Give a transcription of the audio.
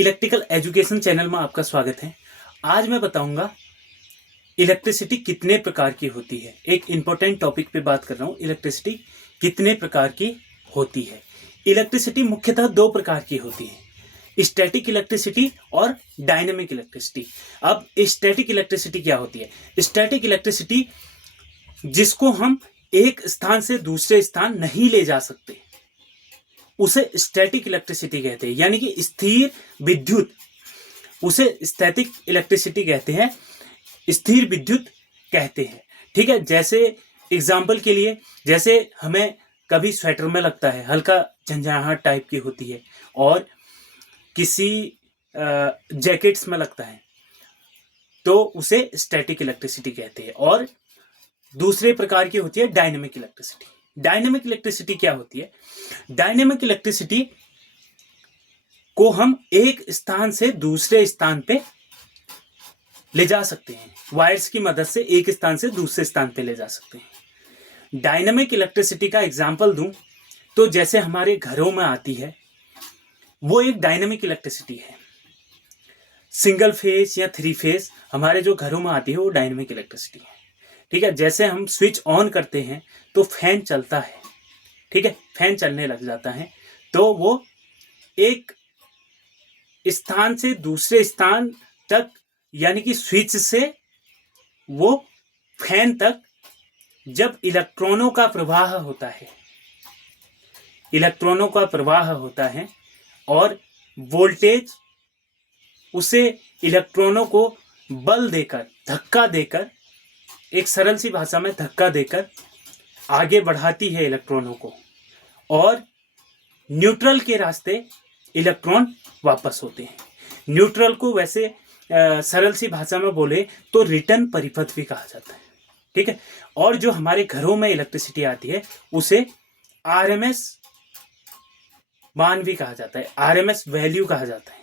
Electrical education channel में आपका स्वागत है। आज मैं बताऊंगा इलेक्ट्रिसिटी कितने प्रकार की होती है। एक इम्पोर्टेंट टॉपिक पे बात कर रहा हूँ, इलेक्ट्रिसिटी कितने प्रकार की होती है। इलेक्ट्रिसिटी मुख्यतः दो प्रकार की होती है, स्टैटिक इलेक्ट्रिसिटी और डायनेमिक इलेक्ट्रिसिटी। अब स्टैटिक इलेक्ट्रिसिटी क्या होती है? स्टैटिक इलेक्ट्रिसिटी जिसको हम एक स्थान से दूसरे स्थान नहीं ले जा सकते, उसे स्टैटिक इलेक्ट्रिसिटी कहते हैं, यानी कि स्थिर विद्युत। उसे स्टैटिक इलेक्ट्रिसिटी कहते हैं, स्थिर विद्युत कहते हैं। ठीक है, जैसे एग्जाम्पल के लिए, जैसे हमें कभी स्वेटर में लगता है, हल्का झंझनाहट टाइप की होती है, और किसी जैकेट्स में लगता है, तो उसे स्टैटिक इलेक्ट्रिसिटी कहते हैं। और दूसरे प्रकार की होती है डायनेमिक इलेक्ट्रिसिटी। डायनेमिक इलेक्ट्रिसिटी क्या होती है? डायनेमिक इलेक्ट्रिसिटी को हम एक स्थान से दूसरे स्थान पे ले जा सकते हैं, वायर्स की मदद से एक स्थान से दूसरे स्थान पे ले जा सकते हैं। डायनेमिक इलेक्ट्रिसिटी का एग्जांपल दूं तो जैसे हमारे घरों में आती है, वो एक डायनेमिक इलेक्ट्रिसिटी है। सिंगल फेज या थ्री फेज हमारे जो घरों में आती है, वो डायनेमिक इलेक्ट्रिसिटी है। ठीक है, जैसे हम स्विच ऑन करते हैं तो फैन चलता है। ठीक है, फैन चलने लग जाता है, तो वो एक स्थान से दूसरे स्थान तक, यानी कि स्विच से वो फैन तक, जब इलेक्ट्रॉनों का प्रवाह होता है, इलेक्ट्रॉनों का प्रवाह होता है और वोल्टेज उसे इलेक्ट्रॉनों को बल देकर, धक्का देकर, एक सरल सी भाषा में धक्का देकर आगे बढ़ाती है इलेक्ट्रॉनों को, और न्यूट्रल के रास्ते इलेक्ट्रॉन वापस होते हैं। न्यूट्रल को वैसे सरल सी भाषा में बोले तो रिटर्न परिपथ भी कहा जाता है। ठीक है, और जो हमारे घरों में इलेक्ट्रिसिटी आती है, उसे आरएमएस मान भी कहा जाता है, आरएमएस वैल्यू कहा जाता है।